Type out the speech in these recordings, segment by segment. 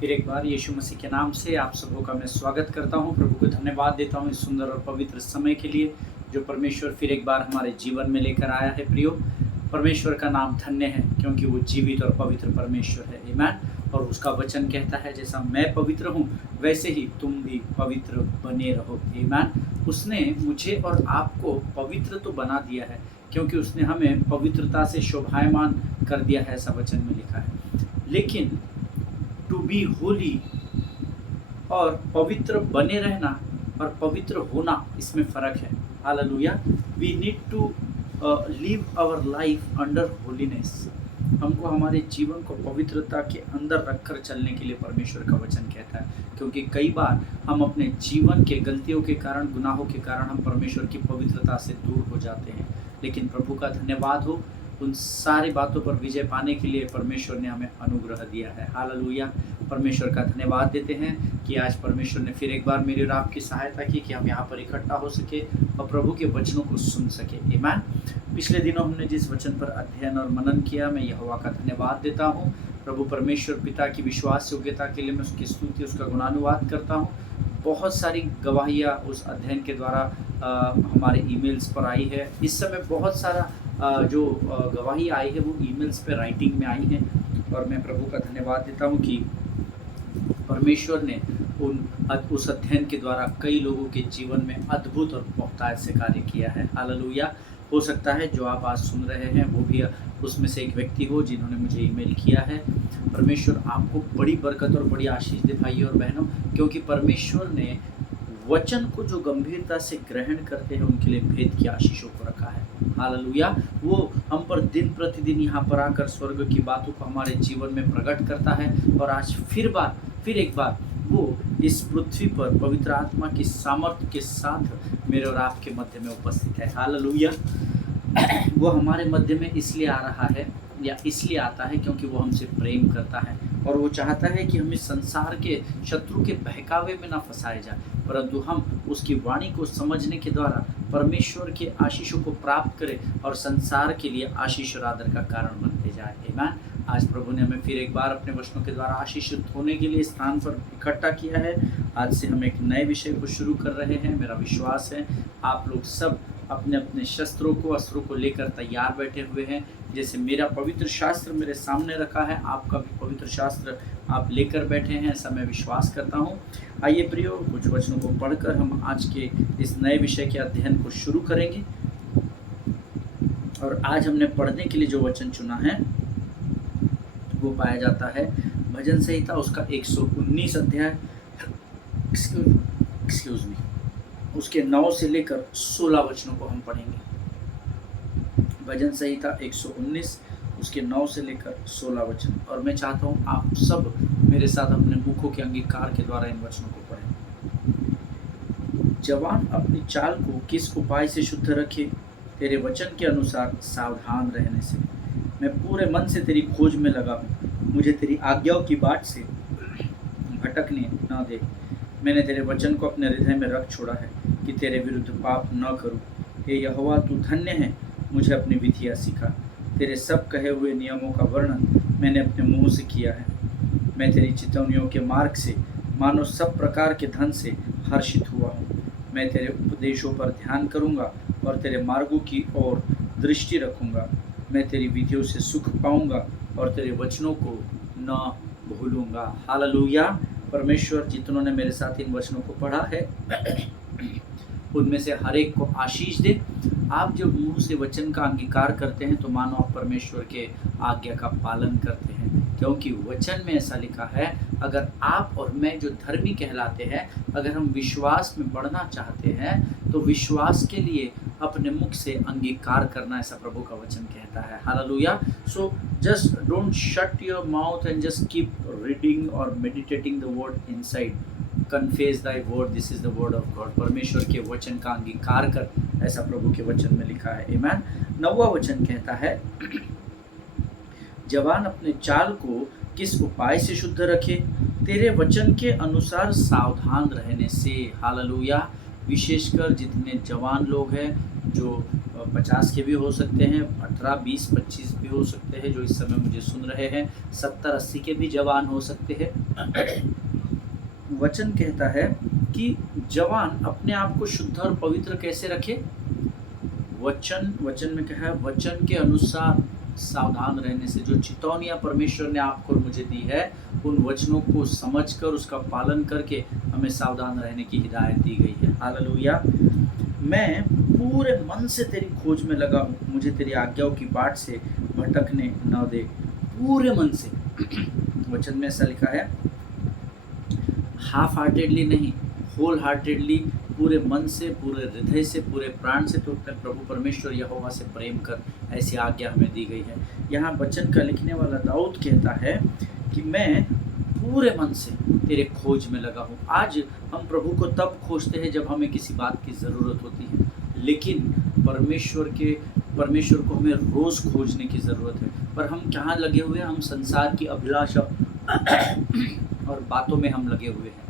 फिर एक बार यीशु मसीह के नाम से आप सबों का मैं स्वागत करता हूँ। प्रभु को धन्यवाद देता हूँ इस सुंदर और पवित्र समय के लिए जो परमेश्वर फिर एक बार हमारे जीवन में लेकर आया है। प्रियो, परमेश्वर का नाम धन्य है क्योंकि वो जीवित और पवित्र परमेश्वर है। आमीन। और उसका वचन कहता है जैसा मैं पवित्र हूँ वैसे ही तुम भी पवित्र बने रहो। आमीन। उसने मुझे और आपको पवित्र तो बना दिया है क्योंकि उसने हमें पवित्रता से शोभायमान कर दिया है, ऐसा वचन में लिखा है। लेकिन टू बी होली और पवित्र बने रहना और पवित्र होना, इसमें फ़र्क है। Hallelujah. We need to live our life under holiness. हमको हमारे जीवन को पवित्रता के अंदर रखकर चलने के लिए परमेश्वर का वचन कहता है, क्योंकि कई बार हम अपने जीवन के गलतियों के कारण, गुनाहों के कारण हम परमेश्वर की पवित्रता से दूर हो जाते हैं। लेकिन प्रभु का धन्यवाद हो, उन सारी बातों पर विजय पाने के लिए परमेश्वर ने हमें अनुग्रह दिया है। हालेलुया। परमेश्वर का धन्यवाद देते हैं कि आज परमेश्वर ने फिर एक बार मेरी और आपकी सहायता की कि हम यहाँ पर इकट्ठा हो सके और प्रभु के वचनों को सुन सके। आमीन। पिछले दिनों हमने जिस वचन पर अध्ययन और मनन किया, मैं यहोवा का धन्यवाद देता हूँ। प्रभु परमेश्वर पिता की विश्वास योग्यता के लिए मैं उसकी स्तुति, उसका गुणानुवाद करता हूँ। बहुत सारी गवाहियाँ उस अध्ययन के द्वारा हमारे ईमेल्स पर आई है। इस समय बहुत सारा जो गवाही आई है वो ईमेल्स पे राइटिंग में आई है, और मैं प्रभु का धन्यवाद देता हूँ कि परमेश्वर ने उस अध्ययन के द्वारा कई लोगों के जीवन में अद्भुत और बहुतायत से कार्य किया है। हालेलुया। हो सकता है जो आप आज सुन रहे हैं वो भी उसमें से एक व्यक्ति हो जिन्होंने मुझे ईमेल किया है। परमेश्वर आपको बड़ी बरकत और बड़ी आशीष दे भाइयों और बहनों, क्योंकि परमेश्वर ने वचन को जो गंभीरता से ग्रहण करते हैं उनके लिए भेद की आशीषों को रखा है। हालेलुया। वो हम पर दिन प्रतिदिन यहाँ पर आकर स्वर्ग की बातों को हमारे जीवन में प्रकट करता है, और आज फिर एक बार वो इस पृथ्वी पर पवित्र आत्मा की सामर्थ्य के साथ मेरे और आपके मध्य में उपस्थित है। हालेलुया। वो हमारे मध्य में इसलिए आ रहा है या इसलिए आता है क्योंकि वो हमसे प्रेम करता है, और वो चाहता है कि हम इस संसार के शत्रु के बहकावे में ना फंसाए जाए, परंतु हम उसकी वाणी को समझने के द्वारा परमेश्वर के आशीषों को प्राप्त करें और संसार के लिए आशीष और आदर का कारण बनते जाए। आमीन। आज प्रभु ने हमें फिर एक बार अपने वचनों के द्वारा आशीषित होने के लिए स्थान पर इकट्ठा किया है। आज से हम एक नए विषय को शुरू कर रहे हैं। मेरा विश्वास है आप लोग सब अपने अपने अस्त्रों को लेकर तैयार बैठे हुए हैं। जैसे मेरा पवित्र शास्त्र मेरे सामने रखा है, आपका भी पवित्र शास्त्र आप लेकर बैठे हैं, ऐसा मैं विश्वास करता हूँ। आइए प्रियो, कुछ वचनों को पढ़कर हम आज के इस नए विषय के अध्ययन को शुरू करेंगे। और आज हमने पढ़ने के लिए जो वचन चुना है वो पाया जाता है भजन संहिता, उसका 119 अध्याय, एक्सक्यूज मी, उसके 9 से लेकर 16 वचनों को हम पढ़ेंगे। भजन संहिता 119 उसके 9 से लेकर 16 वचन। और मैं चाहता हूँ आप सब मेरे साथ अपने मुखों के अंगीकार के द्वारा इन वचनों को पढ़ें। जवान अपनी चाल को किस उपाय से शुद्ध रखे, तेरे वचन के अनुसार सावधान रहने से। मैं पूरे मन से तेरी खोज में लगा हूँ, मुझे तेरी आज्ञाओं की बाट से भटकने न दे। मैंने तेरे वचन को अपने हृदय में रख छोड़ा है कि तेरे विरुद्ध पाप न करूं। हे यहोवा, तू धन्य है, मुझे अपनी विधियाँ सिखा। तेरे सब कहे हुए नियमों का वर्णन मैंने अपने मुंह से किया है। मैं तेरी चितौनियों के मार्ग से मानो सब प्रकार के धन से हर्षित हुआ हूँ। मैं तेरे उपदेशों पर ध्यान करूँगा और तेरे मार्गों की ओर दृष्टि रखूँगा। मैं तेरी विधियों से सुख पाऊँगा और तेरे वचनों को न भूलूँगा। हालेलुया। परमेश्वर जितनों ने मेरे साथ इन वचनों को पढ़ा है उनमें से हर एक को आशीष दे। आप जब मुंह से वचन का अंगीकार करते हैं तो मानो आप परमेश्वर के आज्ञा का पालन करते हैं, क्योंकि वचन में ऐसा लिखा है, अगर आप और मैं जो धर्मी कहलाते हैं, अगर हम विश्वास में बढ़ना चाहते हैं तो विश्वास के लिए अपने मुख से अंगीकार करना, ऐसा प्रभु का वचन कहता है। Hallelujah. So just don't shut your mouth and just keep reading और meditating the word inside. Confess thy word, this is the word of God. परमेश्वर के वचन का अंगीकार कर, ऐसा प्रभु के वचन में लिखा है। आमीन। 9वां वचन कहता है, जवान अपने चाल को किस उपाय से शुद्ध रखे, तेरे वचन के अनुसार सावधान रहने से। हालेलुया। विशेषकर जितने जवान लोग हैं जो 50 के भी हो सकते हैं, 18, 20, 25 भी हो सकते हैं जो इस समय मुझे सुन रहे हैं, 70, 80 के भी जवान हो सकते हैं। वचन कहता है कि जवान अपने आप को शुद्ध और पवित्र कैसे रखे। वचन में क्या है, वचन के अनुसार सावधान रहने से। जो चितौनियाँ परमेश्वर ने आपको और मुझे दी है, उन वचनों को समझकर उसका पालन करके हमें सावधान रहने की हिदायत दी गई है। हालेलुया। मैं पूरे मन से तेरी खोज में लगा हूँ, मुझे तेरी आज्ञाओं की बाट से भटकने न दे। पूरे मन से वचन में ऐसा लिखा है, हाफ हार्टेडली नहीं, होल हार्टेडली, पूरे मन से, पूरे हृदय से, पूरे प्राण से तो अपने प्रभु परमेश्वर यहोवा से प्रेम कर, ऐसी आज्ञा हमें दी गई है। यहाँ वचन का लिखने वाला दाऊद कहता है कि मैं पूरे मन से तेरे खोज में लगा हूँ। आज हम प्रभु को तब खोजते हैं जब हमें किसी बात की ज़रूरत होती है, लेकिन परमेश्वर को हमें रोज़ खोजने की ज़रूरत है। पर हम कहाँ लगे हुए हैं? हम संसार की अभिलाषा और बातों में हम लगे हुए हैं।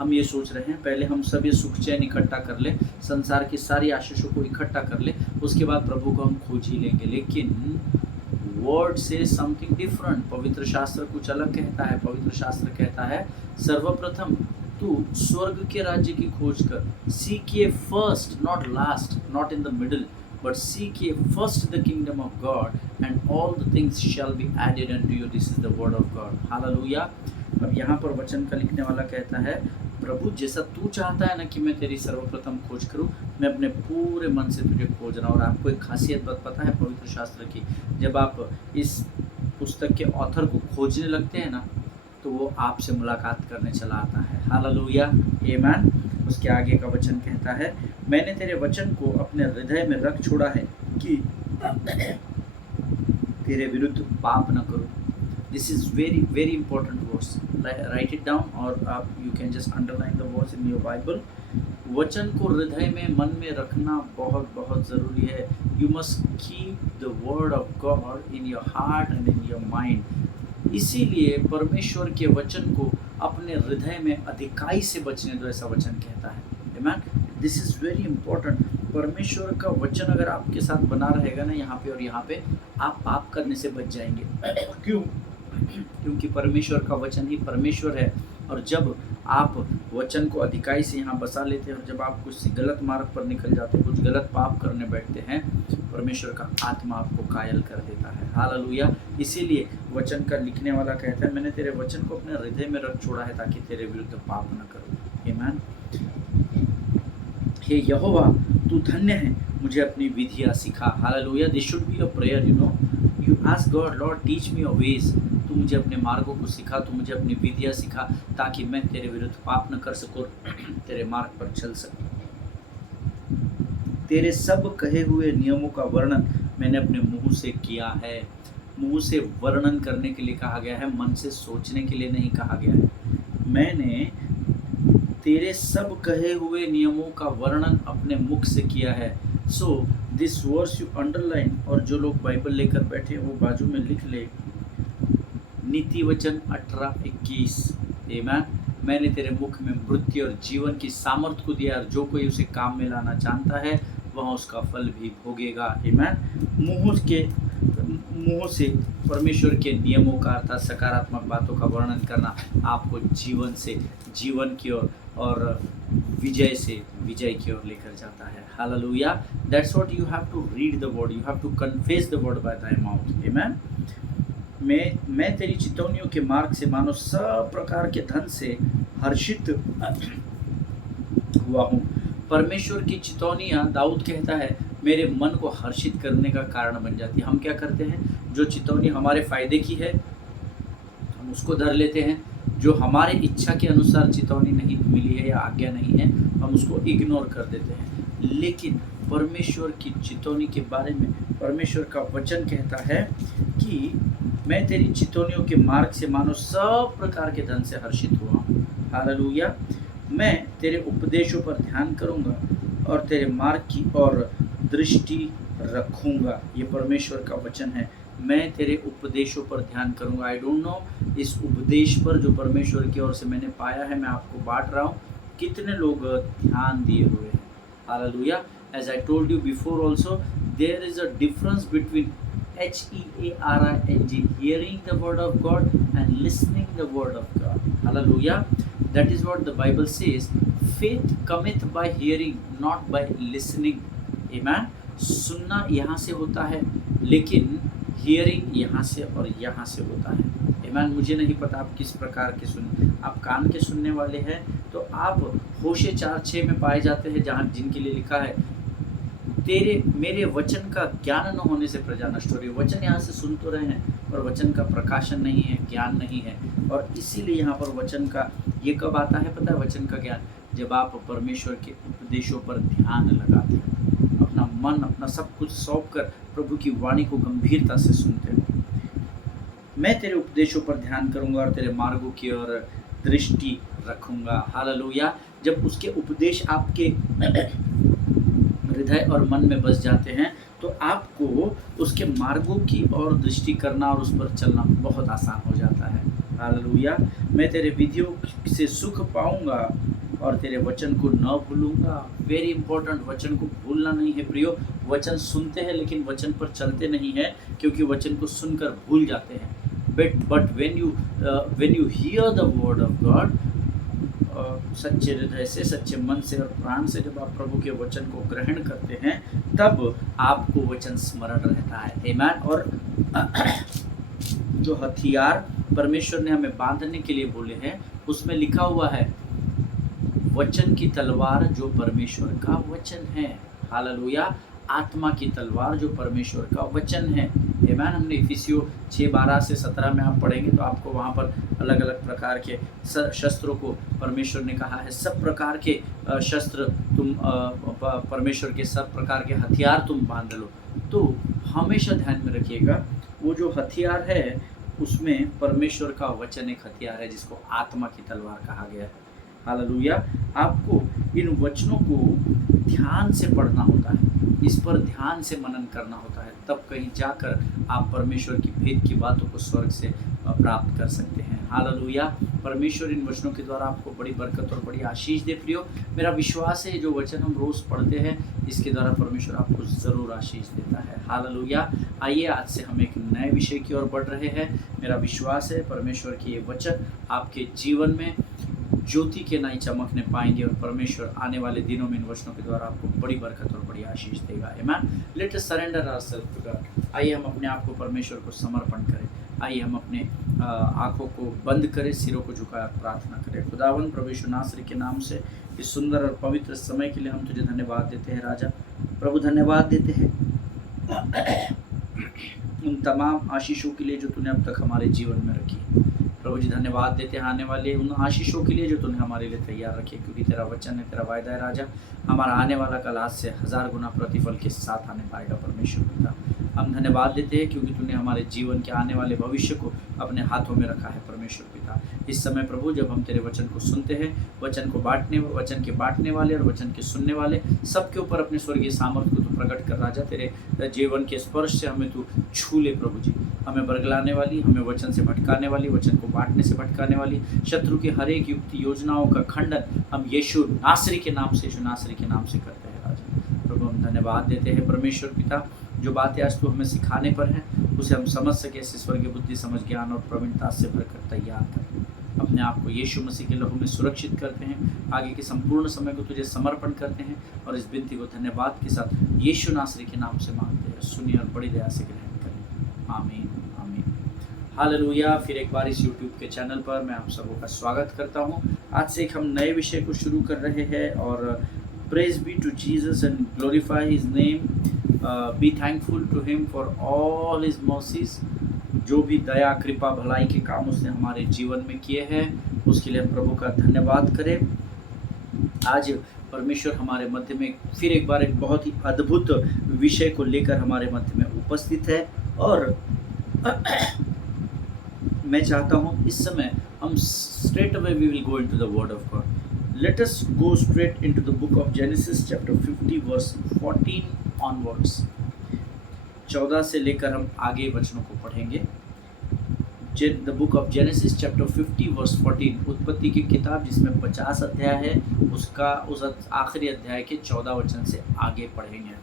हम ये सोच रहे हैं पहले हम सब ये सुख चैन इकट्ठा कर ले, संसार की सारी आशीषों को इकट्ठा कर ले, उसके बाद प्रभु को हम खोज ही लेंगे। लेकिन वर्ड से समथिंग डिफरेंट। पवित्र शास्त्र कुछ अलग कहता है। पवित्र शास्त्र कहता है, सर्वप्रथम तू स्वर्ग के राज्य की खोज कर, सीक ये first, not last, not in the middle, but seek ye first the kingdom of God and all the things shall be added unto you. This is the word of God. Hallelujah. अब यहाँ पर वचन का लिखने वाला कहता है, प्रभु जैसा तू चाहता है ना कि मैं तेरी सर्वप्रथम खोज करूँ, मैं अपने पूरे मन से तुझे खोज रहा हूँ। और आपको एक खासियत पता है पवित्र शास्त्र की, जब आप इस पुस्तक के ऑथर को खोजने लगते हैं ना, तो वो आपसे मुलाकात करने चला आता है। हालेलुया, आमीन। उसके आगे का वचन कहता है, मैंने तेरे वचन को अपने हृदय में रख छोड़ा है कि तेरे विरुद्ध पाप न करूं। This is very very important words, right it down, और आप you can just underline the words in your Bible. वचन को हृदय में, मन में रखना बहुत बहुत ज़रूरी है। You must keep the word of God in your heart and in your mind. इसीलिए परमेश्वर के वचन को अपने हृदय में अधिकाई से बचने दो, ऐसा वचन कहता है। आमीन। This is very important. परमेश्वर का वचन अगर आपके साथ बना रहेगा ना यहाँ पे और यहाँ पे, आप पाप करने से बच जाएंगे। क्यों? क्योंकि परमेश्वर का वचन ही परमेश्वर है। और जब आप वचन को अधिकाई से यहाँ बसा लेते हैं और जब आप कुछ गलत मार्ग पर निकल जाते हैं, कुछ गलत पाप करने बैठते हैं, परमेश्वर का आत्मा आपको कायल कर देता है। हालेलुया। इसीलिए वचन का लिखने वाला कहता है, मैंने तेरे वचन को अपने हृदय में रख छोड़ा है ताकि तेरे विरुद्ध पाप न करूं। आमीन। हे यहोवा, तू धन्य है, मुझे अपनी विधियाँ सिखा। Hallelujah. This should be a prayer, you ask God, Lord teach me your ways. तू मुझे अपने मार्गों को सिखा, तू मुझे अपनी विधियाँ सिखा, ताकि मैं तेरे विरुद्ध पाप न कर सकूँ, तेरे मार्ग पर चल सकूँ। तेरे सब कहे हुए नियमों का वर्णन मैंने अपने मुंह से किया है। मुंह से वर्णन करने के लिए कहा गया है, मन से सोचने के लिए नहीं कहा गया है। मैंने तेरे सब कहे हुए नियमों का वर्णन अपने मुख से किया है। So this verse you underline, और जो लोग बाइबल लेकर बैठे वो बाजू में लिख ले, नीति वचन 18:21। आमीन। मैंने तेरे मुख में मृत्यु और जीवन की सामर्थ को दिया, और जो कोई उसे काम में लाना जानता है वह उसका फल भी भोगेगा। आमीन। मुंह से परमेश्वर के नियमों का अर्थात सकारात्मक बातों का वर्णन करना आपको जीवन की ओर और विजय से विजय की ओर लेकर जाता है। Hallelujah. That's what you have to read the word, you have to confess the word by thy mouth. आमीन। मैं तेरी चितौनियों के मार्ग से मानो सब प्रकार के धन से हर्षित हुआ हूँ। परमेश्वर की चितौनियाँ, दाऊद कहता है, मेरे मन को हर्षित करने का कारण बन जाती है। हम क्या करते हैं? जो चितौनी हमारे फ़ायदे की है हम उसको धर लेते हैं, जो हमारे इच्छा के अनुसार चितौनी नहीं मिली है या आज्ञा नहीं है हम उसको इग्नोर कर देते हैं। लेकिन परमेश्वर की चितौनी के बारे में परमेश्वर का वचन कहता है कि मैं तेरी चितौनियों के मार्ग से मानो सब प्रकार के धन से हर्षित हुआ हूँ। हालेलुया। मैं तेरे उपदेशों पर ध्यान करूँगा और तेरे मार्ग की ओर दृष्टि रखूँगा। ये परमेश्वर का वचन है। मैं तेरे उपदेशों पर ध्यान करूँगा। आई डोंट नो इस उपदेश पर जो परमेश्वर की ओर से मैंने पाया है, मैं आपको बांट रहा हूँ, कितने लोग ध्यान दिए हुए हैं। Hallelujah. As I told you before also, there is a difference between HEARING, hearing the word of God, and listening the word of God. Hallelujah. That is what the Bible says. Faith cometh by hearing, not by listening. Amen. सुनना यहाँ से होता है, लेकिन hearing यहाँ से और यहाँ से होता है। Amen। मुझे नहीं पता आप किस प्रकार के सुन, आप कान के सुनने वाले हैं तो आप होशे 4:6 में पाए जाते हैं, जहाँ जिनके लिए लिखा है तेरे मेरे वचन का ज्ञान न होने से प्रजा नष्ट हो रही है। वचन यहाँ से सुन तो रहे हैं पर वचन का प्रकाशन नहीं है, ज्ञान नहीं है। और इसीलिए यहाँ पर वचन का ये कब आता है पता है? वचन का ज्ञान जब आप परमेश्वर के उपदेशों पर ध्यान लगाते हैं, अपना मन अपना सब कुछ सौंप कर प्रभु की वाणी को गंभीरता से सुनते हो। मैं तेरे उपदेशों पर ध्यान करूंगा और तेरे मार्गों की ओर दृष्टि रखूंगा। हालेलुया। जब उसके उपदेश आपके हृदय और मन में बस जाते हैं तो आपको उसके मार्गों की ओर दृष्टि करना और उस पर चलना बहुत आसान हो जाता है। हालेलुया। मैं तेरे विधियों से सुख पाऊंगा और तेरे वचन को न भूलूंगा। वेरी इंपॉर्टेंट, वचन को भूलना नहीं है प्रियो। वचन सुनते हैं लेकिन वचन पर चलते नहीं है, क्योंकि वचन को सुनकर भूल जाते हैं। But when you hear the word of God, सच्चे हृदय से, सच्चे मन से और प्राण से जब आप प्रभु के वचन को ग्रहण करते हैं तब आपको वचन स्मरण रहता है। आमीन। और जो हथियार परमेश्वर ने हमें बांधने के लिए बोले हैं उसमें लिखा हुआ है वचन की तलवार जो परमेश्वर का वचन है। हालेलुया। आत्मा की तलवार जो परमेश्वर का वचन है। आमीन। हमने इफिसियों 6:12 से 17 में आप पढ़ेंगे तो आपको वहाँ पर अलग अलग प्रकार के शस्त्रों को परमेश्वर ने कहा है। सब प्रकार के शस्त्र तुम परमेश्वर के सब प्रकार के हथियार तुम बांध लो। तो हमेशा ध्यान में रखिएगा वो जो हथियार है उसमें परमेश्वर का वचन एक हथियार है जिसको आत्मा की तलवार कहा गया है। हालेलुया। आपको इन वचनों को ध्यान से पढ़ना होता है, इस पर ध्यान से मनन करना होता है, तब कहीं जाकर आप परमेश्वर की भेद की बातों को स्वर्ग से प्राप्त कर सकते हैं। हालेलुया। परमेश्वर इन वचनों के द्वारा आपको बड़ी बरकत और बड़ी आशीष दे प्रियो। मेरा विश्वास है जो वचन हम रोज़ पढ़ते हैं इसके द्वारा परमेश्वर आपको ज़रूर आशीष देता है। हालेलुया। आइए आज से हम एक नए विषय की ओर बढ़ रहे हैं। मेरा विश्वास है परमेश्वर के ये वचन आपके जीवन में ज्योति के नाई चमकने पाएंगे और परमेश्वर आने वाले दिनों में इन वचनों के द्वारा आपको बड़ी बरकत और बड़ी आशीष देगा। आमीन। Let us surrender ourself to God. आइए हम अपने आप को परमेश्वर को समर्पण करें। आइए हम अपने आँखों को बंद करें, सिरों को झुकाकर प्रार्थना करें। खुदावन प्रभु यीशु नासरी के नाम से इस सुंदर और पवित्र समय के लिए हम तुझे धन्यवाद देते हैं। राजा प्रभु धन्यवाद देते हैं उन तमाम आशीषों के लिए जो तूने अब तक हमारे जीवन में रखी। प्रभु जी धन्यवाद देते हैं आने वाले उन आशीषों के लिए जो तूने हमारे लिए तैयार रखे, क्योंकि तेरा वचन है, तेरा वायदा है राजा। हमारा आने वाला कल आज से 1000 गुना प्रतिफल के साथ आने पाएगा। परमेश्वर पिता हम धन्यवाद देते हैं क्योंकि तूने हमारे जीवन के आने वाले भविष्य को अपने हाथों में रखा है। परमेश्वर पिता इस समय प्रभु जब हम तेरे वचन को सुनते हैं, वचन के बांटने वाले और वचन के सुनने वाले सबके ऊपर अपने स्वर्गीय सामर्थ्य को तू प्रकट कर राजा। तेरे जीवन के स्पर्श से हमें तू छू ले प्रभु जी। हमें बरगलाने वाली, हमें वचन से भटकाने वाली, वचन को बांटने से भटकाने वाली शत्रु की हर एक युक्ति योजनाओं का खंडन हम यीशु नासरी के नाम से करते हैं राजा। प्रभु हम धन्यवाद देते हैं परमेश्वर पिता जो बातें आज तू हमें सिखाने पर हैं उसे हम समझ सके, ऐसे स्वर्गीय बुद्धि समझ ज्ञान और प्रवीणता से भरकर तैयार कर अपने आप को यीशु मसीह के लहू में सुरक्षित करते हैं। आगे के संपूर्ण समय को तुझे समर्पण करते हैं और इस विनती को धन्यवाद के साथ यीशु नासरी के नाम से मांगते हैं। सुनिए और बड़ी दया से ग्रहण करें। आमीन आमीन। हालेलुया। फिर एक बार इस यूट्यूब के चैनल पर मैं आप सबों का स्वागत करता हूँ। आज से एक हम नए विषय को शुरू कर रहे हैं और praise be to Jesus and glorify his name, be thankful to him for all his mercies. जो भी दया कृपा भलाई के काम उसने हमारे जीवन में किए हैं उसके लिए हम प्रभु का धन्यवाद करें। आज परमेश्वर हमारे मध्य में फिर एक बार एक बहुत ही अद्भुत विषय को लेकर हमारे मध्य में उपस्थित है और मैं चाहता हूँ इस समय हम straight away we will go into the word of God. Let us go straight into the book of Genesis chapter 50 verse 14 onwards. 14 से लेकर हम आगे वचनों को पढ़ेंगे। The book of Genesis chapter 50 verse 14, उत्पत्ति की किताब जिसमें 50 अध्याय है, उसका उस आखिरी अध्याय के 14 वचन से आगे पढ़ेंगे।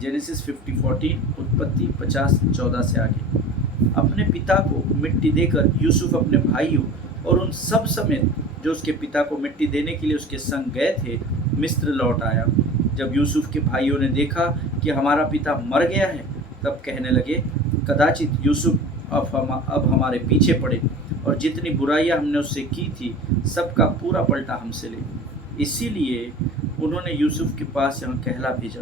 जेनेसिस 50:14, उत्पत्ति 50:14 से आगे। अपने पिता को मिट्टी देकर यूसुफ अपने भाइयों और उन सब समेत जो उसके पिता को मिट्टी देने के लिए उसके संग गए थे मिस्र लौट आया। जब यूसुफ के भाइयों ने देखा कि हमारा पिता मर गया है, तब कहने लगे, कदाचित यूसुफ अब हमारे पीछे पड़े और जितनी बुराइयां हमने उससे की थी सबका पूरा पलटा हमसे ले। इसीलिए उन्होंने यूसुफ के पास यहाँ कहला भेजा,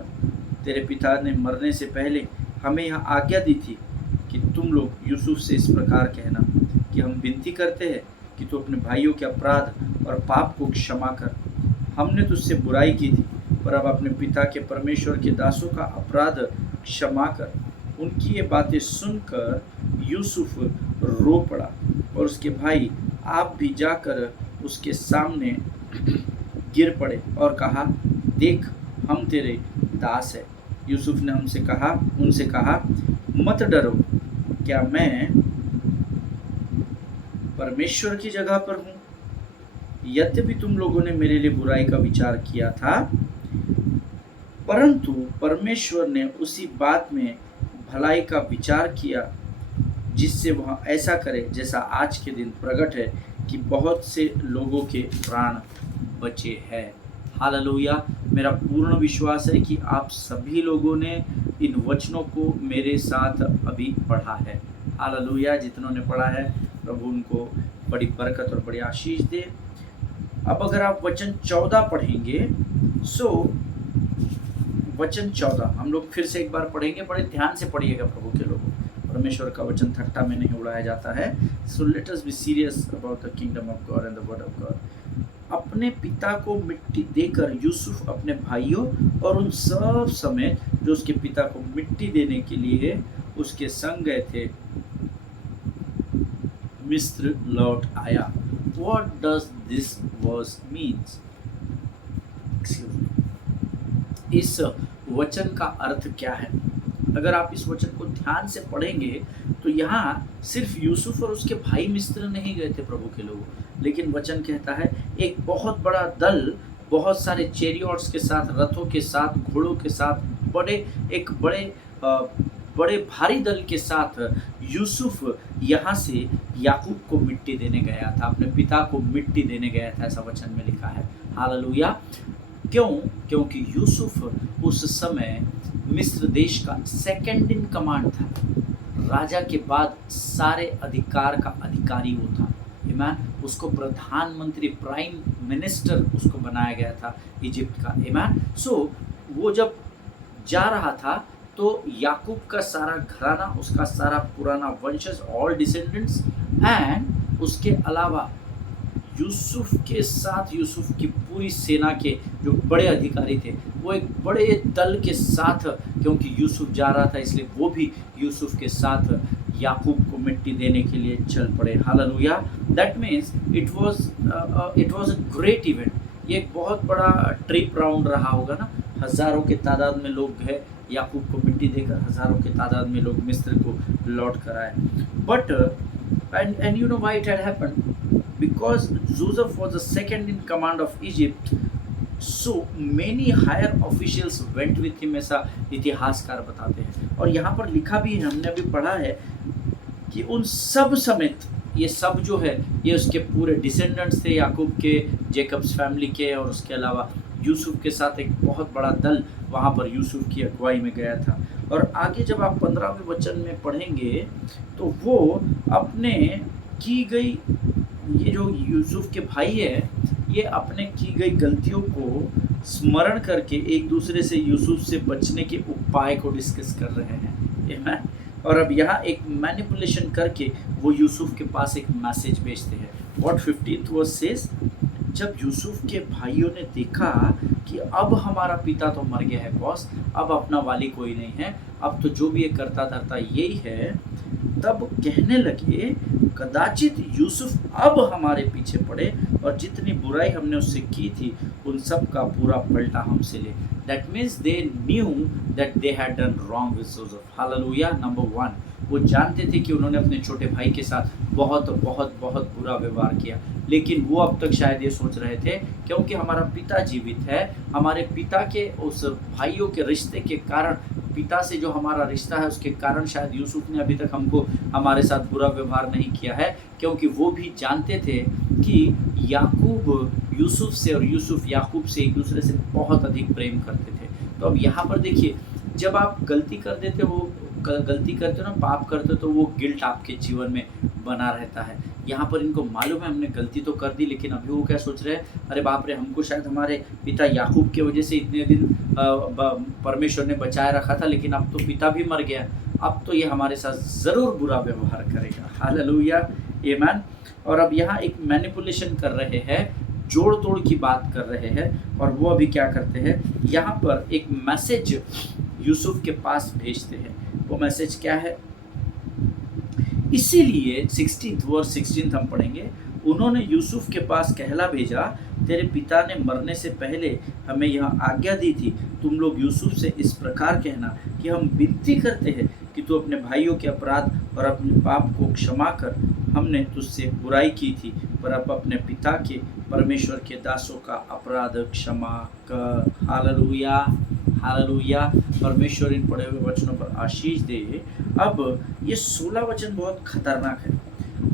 तेरे पिता ने मरने से पहले हमें यहाँ आज्ञा दी थी कि तुम लोग यूसुफ से इस प्रकार कहना कि हम विनती करते हैं कि तू अपने भाइयों के अपराध और पाप को क्षमा कर। हमने तुझसे बुराई की थी, पर अब अपने पिता के परमेश्वर के दासों का अपराध क्षमा कर। उनकी ये बातें सुनकर यूसुफ रो पड़ा और उसके भाई आप भी जाकर उसके सामने गिर पड़े और कहा, देख हम तेरे दास हैं। यूसुफ ने उनसे कहा, मत डरो, क्या मैं परमेश्वर की जगह पर हूँ? यद्यपि तुम लोगों ने मेरे लिए बुराई का विचार किया था, परंतु परमेश्वर ने उसी बात में भलाई का विचार किया, जिससे वह ऐसा करे जैसा आज के दिन प्रकट है कि बहुत से लोगों के प्राण बचे हैं। हालेलुया। मेरा पूर्ण विश्वास है कि आप सभी लोगों ने इन वचनों को मेरे साथ अभी पढ़ा है। हालेलुया। जितनों ने पढ़ा है प्रभु उनको बड़ी बरकत और बड़ी आशीष दे। अब अगर आप वचन 14 पढ़ेंगे, सो वचन 14 हम लोग फिर से एक बार पढ़ेंगे। बड़े ध्यान से पढ़िएगा प्रभु के लोगों, परमेश्वर का वचन ठट्टा में नहीं उड़ाया जाता है। So let us be serious about the kingdom of God and the word of God. अपने पिता को मिट्टी देकर यूसुफ अपने भाइयों और उन सब समेत जो उसके पिता को मिट्टी देने के लिए उसके संग गए थे मिस्र लौट आया। What does this verse means? Excuse me. इस वचन का अर्थ क्या है? अगर आप इस वचन को ध्यान से पढ़ेंगे तो यहाँ सिर्फ यूसुफ और उसके भाई मिस्र नहीं गए थे प्रभु के लोग, लेकिन वचन कहता है एक बहुत बड़ा दल, बहुत सारे चेरियट्स के साथ, रथों के साथ, घोड़ों के साथ, बड़े भारी दल के साथ यूसुफ यहाँ से याकूब को मिट्टी देने गया था, अपने पिता को मिट्टी देने गया था, ऐसा वचन में लिखा है। हालेलुया। क्यों? क्योंकि यूसुफ उस समय मिस्र देश का सेकंड इन कमांड था। राजा के बाद सारे अधिकार का अधिकारी वो था। ईमान। उसको प्रधानमंत्री, प्राइम मिनिस्टर उसको बनाया गया था इजिप्ट का। ईमान। सो वो जब जा रहा था तो याकूब का सारा घराना, उसका सारा पुराना वंशज, ऑल डिसेंडेंट्स, एंड उसके अलावा यूसुफ के साथ यूसुफ की पूरी सेना के जो बड़े अधिकारी थे वो एक बड़े दल के साथ, क्योंकि यूसुफ जा रहा था इसलिए वो भी यूसुफ के साथ याकूब को मिट्टी देने के लिए चल पड़े। Hallelujah. That means it was a great event. ये एक बहुत बड़ा ट्रिप राउंड रहा होगा ना। हज़ारों के तादाद में लोग गए याकूब को मिट्टी देकर, हज़ारों के तादाद में लोग मिस्र को लौट कर आए। But and you know why it had happened? Because Joseph was the second in command of Egypt, so many higher officials went with him, ऐसा इतिहासकार बताते हैं। और यहाँ पर लिखा भी है, हमने अभी पढ़ा है कि उन सब समेत, ये सब जो है ये उसके पूरे डिसेंडेंट्स थे याकूब के, जेकब्स फैमिली के, और उसके अलावा यूसुफ के साथ एक बहुत बड़ा दल वहाँ पर यूसुफ की अगुवाई में गया था। और आगे जब आप 15वें वचन में पढ़ेंगे तो वो अपने की गई, ये जो यूसुफ के भाई है, ये अपने की गई गलतियों को स्मरण करके एक दूसरे से यूसुफ से बचने के उपाय को डिस्कस कर रहे हैं। और अब यहाँ एक मैनिपुलेशन करके वो यूसुफ के पास एक मैसेज भेजते हैं। व्हाट 15th वर्स सेज, जब यूसुफ के भाइयों ने देखा कि अब हमारा पिता तो मर गया है बॉस, अब अपना वाली कोई नहीं है, अब तो जो भी ये करता धरता यही है, तब कहने लगे कदाचित यूसुफ अब हमारे पीछे पड़े और जितनी बुराई हमने उससे की थी उन सब का पूरा पलटा हमसे ले। That means they knew that they had done wrong with Joseph. Hallelujah. Number 1. वो जानते थे कि उन्होंने अपने छोटे भाई के साथ बहुत बहुत बहुत बुरा व्यवहार किया, लेकिन वो अब तक शायद ये सोच रहे थे क्योंकि हमारा पिता जीवित है, हमारे पिता के उस भाइयों के रिश्ते के कारण, पिता से जो हमारा रिश्ता है उसके कारण शायद यूसुफ ने अभी तक हमको हमारे साथ बुरा व्यवहार नहीं किया है, क्योंकि वो भी जानते थे कि याकूब यूसुफ से और यूसुफ याकूब से एक दूसरे से बहुत अधिक प्रेम करते थे। तो अब यहाँ पर देखिए, जब आप गलती कर देते हो, गलती करते हो ना, पाप करते हो, तो वो गिल्ट आपके जीवन में बना रहता है। यहाँ पर इनको मालूम है हमने गलती तो कर दी, लेकिन अभी वो क्या सोच रहे हैं, अरे बाप रे, हमको शायद हमारे पिता याकूब की वजह से इतने दिन परमेश्वर ने बचाए रखा था, लेकिन अब तो पिता भी मर गया, अब तो ये हमारे साथ ज़रूर बुरा व्यवहार करेगा। हालेलुया, आमीन। और अब यहाँ एक मैनिपुलेशन कर रहे हैं, जोड़ तोड़ की बात कर रहे हैं, और वो अभी क्या करते हैं, यहाँ पर एक मैसेज यूसुफ के पास भेजते हैं। वो मैसेज क्या है, इसीलिए 16th वर्स 16th हम पढ़ेंगे। उन्होंने यूसुफ के पास कहला भेजा, तेरे पिता ने मरने से पहले हमें यह आज्ञा दी थी, तुम लोग यूसुफ से इस प्रकार कहना कि हम विनती करते हैं कि तू अपने भाइयों के अपराध और अपने पाप को क्षमा कर, हमने तुझसे बुराई की थी, पर अब अपने पिता के परमेश्वर के दासों का अपराध क्षमा कर। Hallelujah, hallelujah. परमेश्वर इन पढ़े हुए वचनों पर आशीष दे। अब ये 16 वचन बहुत खतरनाक है।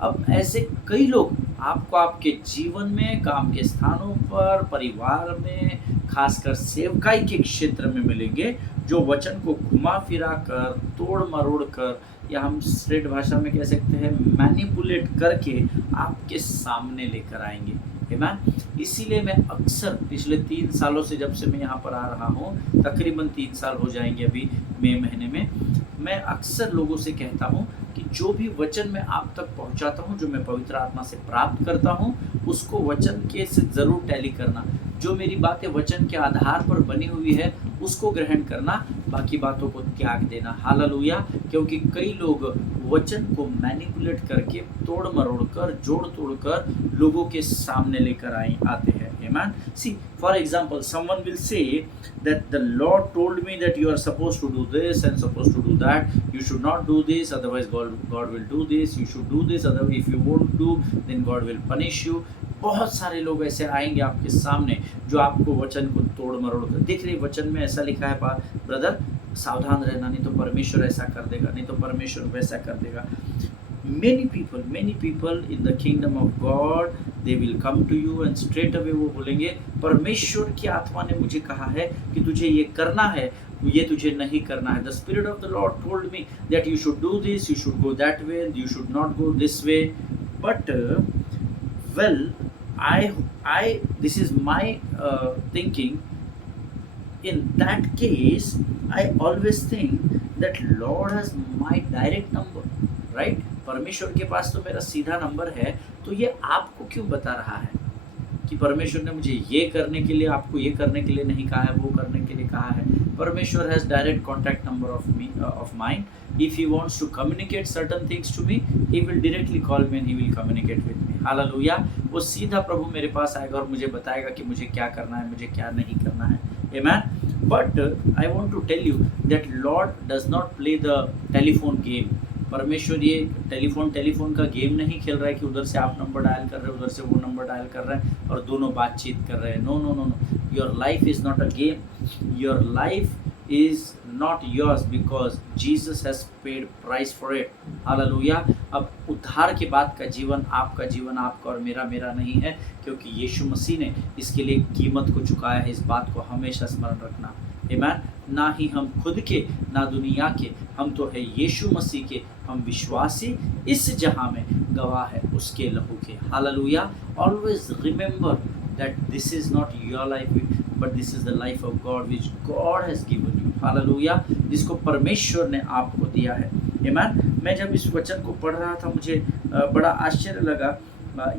अब ऐसे कई लोग आपको आपके जीवन में, काम के स्थानों पर, परिवार में, खासकर सेवकाई के क्षेत्र में मिलेंगे, जो वचन को घुमा फिरा कर, तोड़ मरोड़ कर, या हम स्ट्रेट भाषा में कह सकते हैं मैनिपुलेट करके आपके सामने लेकर आएंगे। आमीन। इसीलिए मैं अक्सर पिछले 3 सालों से, जब से मैं यहाँ पर आ रहा हूँ, तकरीबन 3 साल हो जाएंगे अभी मई महीने में, मैं अक्सर लोगों से कहता हूँ कि जो भी वचन मैं आप तक पहुँचाता हूँ, जो मैं पवित्र आत्मा से प्राप्त करता हूँ, उसको वचन के से ज़रूर टैली करना। जो मेरी बातें वचन के आधार पर बनी हुई है उसको ग्रहण करना, बाकी बातों को त्याग देना। हालेलुया। क्योंकि कई लोग वचन को मैनिपुलेट करके, तोड़ मरोड़ कर, जोड़ तोड़ कर लोगों के सामने लेकर आते हैं। Amen. See, for example, someone will say that the Lord told me that you are supposed to do this and supposed to do that. You should not do this, otherwise God will do this. You should do this, otherwise if you won't do, then God will punish you. बहुत सारे लोग ऐसे आएंगे आपके सामने जो आपको वचन को तोड़ मरोड़ कर, देख रहे वचन में ऐसा लिखा है ब्रदर, सावधान रहना, नहीं तो परमेश्वर ऐसा कर देगा, नहीं तो परमेश्वर वैसा कर देगा। many people in the kingdom of God, they will come to you and straight away वो बोलेंगे, परमेश्वर की आत्मा ने मुझे कहा है कि तुझे ये करना है, ये तुझे नहीं करना है। The Spirit of the Lord told me that you should do this, you should go that way, you should not go this way. But well, I this is my thinking. In that case, I always think that Lord has my direct number, right? परमेश्वर के पास तो मेरा सीधा number है, तो ये आपको क्यों बता रहा है कि परमेश्वर ने मुझे ये करने के लिए, आपको ये करने के लिए नहीं कहा है, वो करने के लिए कहा है। परमेश्वर has direct contact number of mine. If he wants to communicate certain things to me, he will directly call me and he will communicate with me. Hallelujah. वो सीधा प्रभु मेरे पास आएगा और मुझे बताएगा कि मुझे क्या करना है, मुझे क्या नहीं करना है। Amen. But I want to tell you that Lord does not play the telephone game. परमेश्वर ये टेलीफोन का गेम नहीं खेल रहा है कि उधर से आप नंबर डायल कर रहे हैं, उधर से वो नंबर डायल कर रहे हैं और दोनों बातचीत कर रहे हैं। No no no no, your life is not a game, your life is not yours because Jesus has paid price for it. Hallelujah. अब उद्धार के बाद का जीवन आपका और मेरा नहीं है, क्योंकि यीशु मसीह ने इसके लिए कीमत को चुकाया है। इस बात को हमेशा स्मरण रखना। आमीन। ना ही हम खुद के, ना दुनिया के, हम तो है यीशु मसीह के, हम विश्वासी, इस जहां में गवाह है उसके लहू के। Hallelujah. Always remember that this is not your life, but this is the life of God which God has given you. Hallelujah. जिसको परमेश्वर ने आपको दिया है। आमीन। मैं जब इस वचन को पढ़ रहा था, मुझे बड़ा आश्चर्य लगा।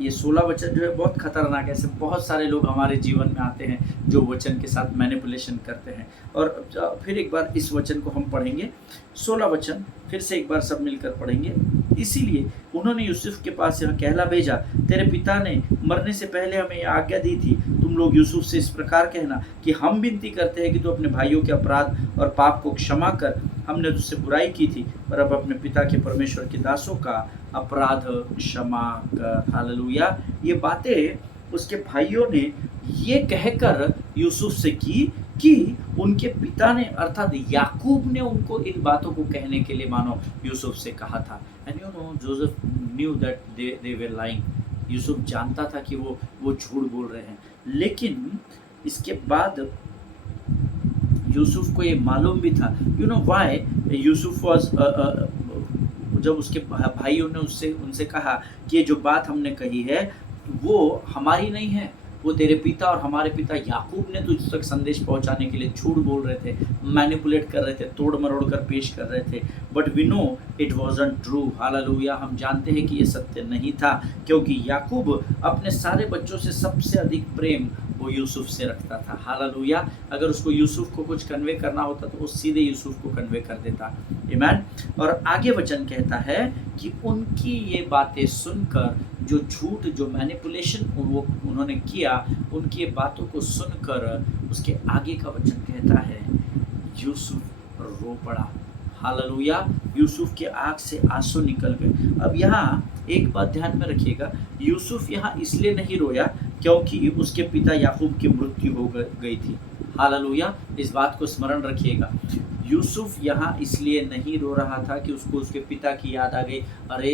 ये 16 वचन जो है बहुत खतरनाक है। ऐसे बहुत सारे लोग हमारे जीवन में आते हैं जो वचन के साथ मैनिपुलेशन करते हैं। और फिर एक बार इस वचन को हम पढ़ेंगे, 16 वचन फिर से एक बार सब मिलकर पढ़ेंगे। इसीलिए उन्होंने यूसुफ के पास यह कहला भेजा, तेरे पिता ने मरने से पहले हमें यह आज्ञा दी थी, तुम लोग यूसुफ से इस प्रकार कहना कि हम विनती करते हैं कि तू अपने भाइयों के अपराध और पाप को क्षमा कर, हमने तुझसे बुराई की थी, पर अब अपने पिता के परमेश्वर के दासों का अपराध क्षमा कर। हालेलुया। ये बातें उसके भाइयों ने ये कहकर यूसुफ से की कि उनके पिता ने अर्थात याकूब ने उनको इन बातों को कहने के लिए मानो यूसुफ से कहा था। And you know Joseph knew that they were lying. Yusuf जानता था कि वो झूठ बोल रहे हैं, लेकिन इसके बाद यूसुफ को ये मालूम भी था। You know why Yusuf was जब उसके भाइयों ने उनसे कहा कि ये जो बात हमने कही है वो हमारी नहीं है, वो तेरे पिता और हमारे पिता याकूब ने तुझ तक संदेश पहुंचाने के लिए झूठ बोल रहे थे, मैनिपुलेट कर रहे थे, तोड़ मरोड़ कर पेश कर रहे थे, but we know it wasn't true. Hallelujah. हम जानते हैं कि ये सत्य नहीं था, क्योंकि याकूब अपने सारे बच्चों से सबसे अधिक प्रेम वो यूसुफ से रखता था। हालेलुया। अगर उसको यूसुफ को कुछ कन्वे करना होता तो वो सीधे यूसुफ को कन्वे कर देता। आमीन। और आगे वचन कहता है कि उनकी ये बातें सुनकर, जो झूठ, जो मैनिपुलेशन वो उन्होंने किया, उनकी ये बातों को सुनकर उसके आगे का वचन कहता है यूसुफ रो पड़ा। हालेलुया। यूसुफ के आँख से आंसू निकल गए। अब यहाँ एक बात ध्यान में रखिएगा, यूसुफ यहाँ इसलिए नहीं रोया क्योंकि उसके पिता याकूब की मृत्यु हो गई थी। हालेलुया। इस बात को स्मरण रखिएगा। यूसुफ यहाँ इसलिए नहीं रो रहा था कि उसको उसके पिता की याद आ गई। अरे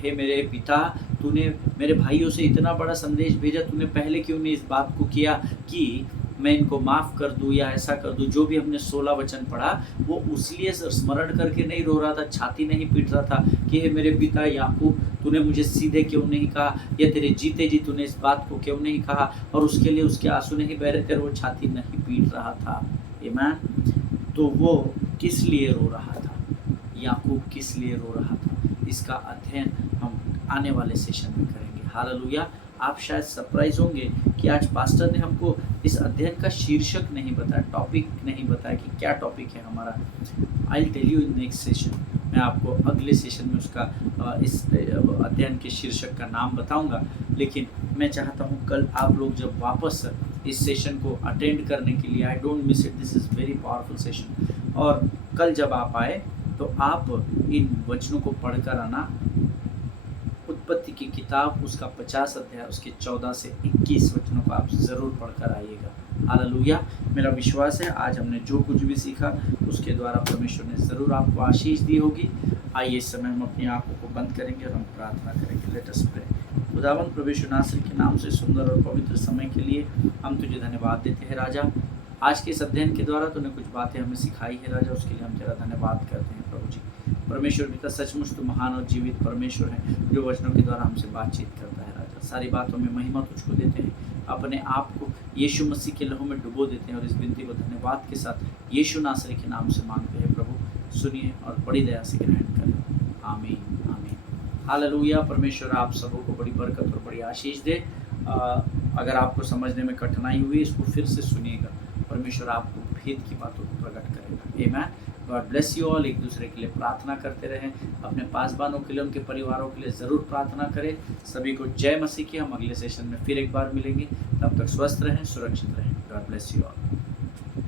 हे मेरे पिता, तूने मेरे भाइयों से इतना बड़ा संदेश भेजा, तूने पहले क्यों नहीं इस बात को किया कि मैं इनको माफ़ कर दूँ या ऐसा कर दूँ। जो भी हमने 16 वचन पढ़ा वो उसलिए स्मरण करके नहीं रो रहा था, छाती नहीं पीट रहा था कि हे मेरे पिता याकूब, तूने मुझे सीधे क्यों नहीं कहा, या तेरे जीते जी तूने इस बात को क्यों नहीं कहा, और उसके लिए उसके आंसू नहीं बह रहे थे, वो छाती नहीं पीट रहा था। आमीन। तो वो किस लिए रो रहा था, याकूब किस लिए रो रहा था, इसका अध्ययन हम आने वाले सेशन में करेंगे। हालेलुया। आप शायद सरप्राइज होंगे कि आज पास्टर ने हमको इस अध्ययन का शीर्षक नहीं बताया, टॉपिक नहीं बताया कि क्या टॉपिक है हमारा। I will tell you in next session. मैं आपको अगले सेशन में उसका इस अध्ययन के शीर्षक का नाम बताऊंगा। लेकिन मैं चाहता हूं कल आप लोग जब वापस इस सेशन को अटेंड करने के लिए, I don't miss it, this is very powerful session. और कल जब आप आए तो आप इन वचनों को पढ़कर आना। उत्पत्ति की किताब उसका 50 अध्याय उसके 14 से 21 वचनों को आप ज़रूर पढ़कर आइएगा। हालेलुया। मेरा विश्वास है आज हमने जो कुछ भी सीखा उसके द्वारा परमेश्वर ने ज़रूर आपको आशीष दी होगी। आइए इस समय हम अपनी आंखों को बंद करेंगे और हम प्रार्थना करेंगे। Let us pray. खुदावंद प्रभु यीशु नासरी के नाम से सुंदर और पवित्र समय के लिए हम तुझे धन्यवाद देते हैं राजा। आज के इस अध्ययन के द्वारा तूने कुछ बातें हमें सिखाई है राजा, उसके लिए हम तेरा धन्यवाद करते हैं प्रभु जी। परमेश्वर पिता, सचमुच तो महान और जीवित परमेश्वर है जो वचनों के द्वारा हमसे बातचीत करता है राजा। सारी बातों में महिमा तुझको देते हैं, अपने आप को यीशु मसीह के लहू में डुबो देते हैं और इस विनती को धन्यवाद के साथ यीशु नासरी के नाम से मांगते हैं प्रभु। सुनिए और बड़ी दया से ग्रहण करें। आमीन आमीन। हालेलुया। परमेश्वर आप सबों को बड़ी बरकत और बड़ी आशीष दे। अगर आपको समझने में कठिनाई हुई इसको फिर से सुनिएगा, परमेश्वर आपको भेद की बातों को प्रकट करेगा। आमीन। God bless you all. एक दूसरे के लिए प्रार्थना करते रहें, अपने पासबानों के लिए, उनके परिवारों के लिए ज़रूर प्रार्थना करें। सभी को जय मसीह की। हम अगले सेशन में फिर एक बार मिलेंगे, तब तक स्वस्थ रहें, सुरक्षित रहें। God bless you all.